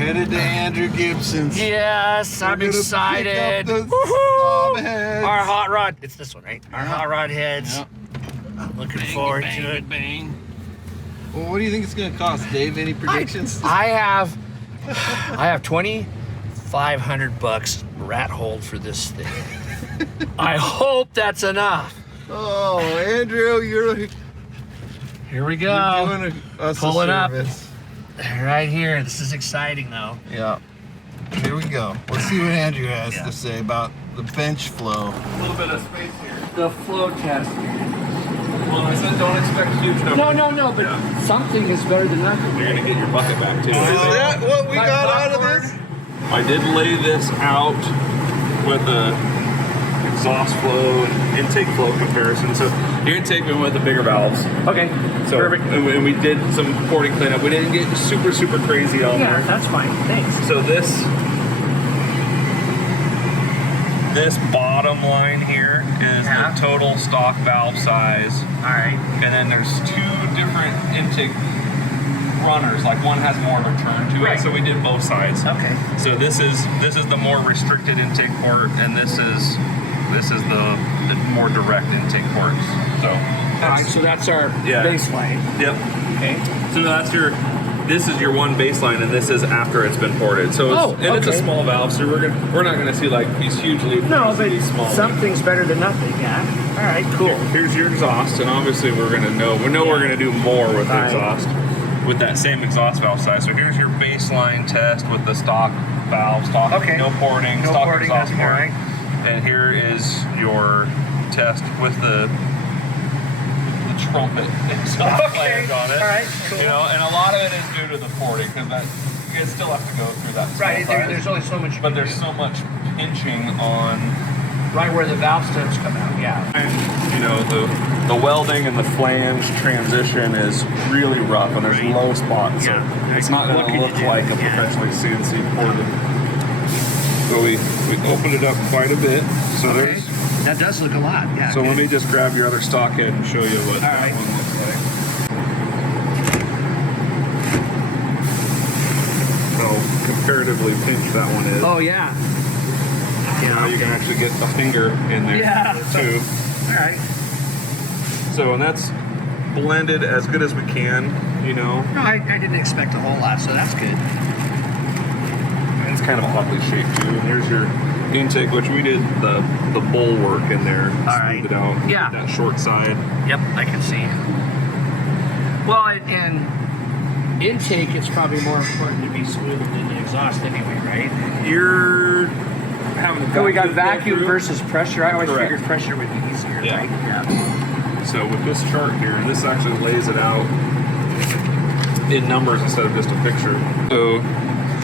Headed to Andrew Gibson's. Yes, I'm excited. Pick up the Saab heads. Our hot rod, it's this one, right? Our hot rod heads. Yep. Looking forward to it. Bang. Well, what do you think it's going to cost, Dave? Any predictions? I have $2,500 rat hold for this thing. I hope that's enough. Oh, Andrew, you're Here we go. doing us Pulling a up. service. Right here. This is exciting, though. Yeah. Here we go. Let's see what Andrew has to say about the bench flow. A little bit of space here. The flow test. Well, I said don't expect huge numbers. No, but something is better than nothing. You're gonna get your bucket back too. Is that what we got out of this? I did lay this out with the exhaust flow and intake flow comparison. So your intake went with the bigger valves. Okay, So perfect. and we did some porting cleanup. We didn't get super crazy on Yeah, there. that's fine. Thanks. So this bottom line here is Yeah. the total stock valve size. All right. And then there's two different intake runners. Like one has more of a turn to Right. it, so we did both sides. Okay. So this is the more restricted intake port, and this is the more direct intake ports. So All right, so that's our Yeah. baseline. yep. Okay. So this is your one baseline, and this is after it's been ported. So it's a okay. small valve, so we're not gonna see like these huge leaps. No, but these small. something's better than nothing. Yeah. All right. Cool. Here's your exhaust, and obviously we're gonna know we're gonna do more with the Right. exhaust with that same exhaust valve size. So here's your baseline test with the stock valve, Okay. no porting, No stock porting, exhaust nothing, port. right. And here is your test with the trumpet exhaust Okay. flange on it. All right. Cool. You know, and a lot of it is due to the porting because that you still have to go through that. Right. small size. There's only so much. But there's so much pinching on. right where the valve stems come out. Yeah. You know, the welding and the flange transition is really rough, and there's low spots. So Yeah. it's not What going can to you look do? like a Yeah. professionally CNC ported. So we opened it up quite a bit. So Okay. there's. That does look a lot. Yeah. So let me just grab your other stock head and show you what that right. one looks like. How comparatively pinched that one is. Oh yeah. Now you can actually get the finger in there Yeah. too. All right. So, and that's blended as good as we can, you know. No, I didn't expect a whole lot, so that's good. And it's kind of oddly shaped too. And here's your intake, which we did the bowl work in there. All right. Smoothed it out. Yeah. That short side. Yep, I can see. Well, and intake, it's probably more important to be smooth than the exhaust anyway, right? You're having a So we got vacuum go vacuum through. versus pressure. I always Correct. figured pressure would be easier, Yeah. right? Yeah. So with this chart here, this actually lays it out in numbers instead of just a picture. So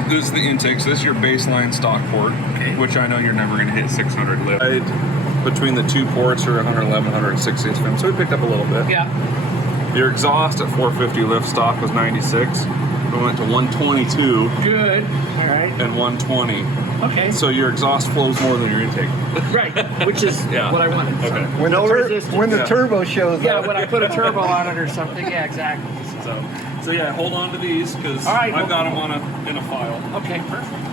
this is the intake. So this is your baseline stock port, Okay. which I know you're never going to hit 600 lift. Between the two ports are 111, 160 FM, so we picked up a little bit. Yeah. Your exhaust at 450 lift stock was 96. We went to 122 Good. All right. and 120. Okay. So your exhaust flows more than your intake. Right, which is Yeah. what I wanted. So. Okay. When No the resistance. when the Yeah. turbo shows Yeah, up. when I put a turbo on it or something. Yeah, exactly. So yeah, hold on to these because All right, I've well- got them in a file. Okay, perfect.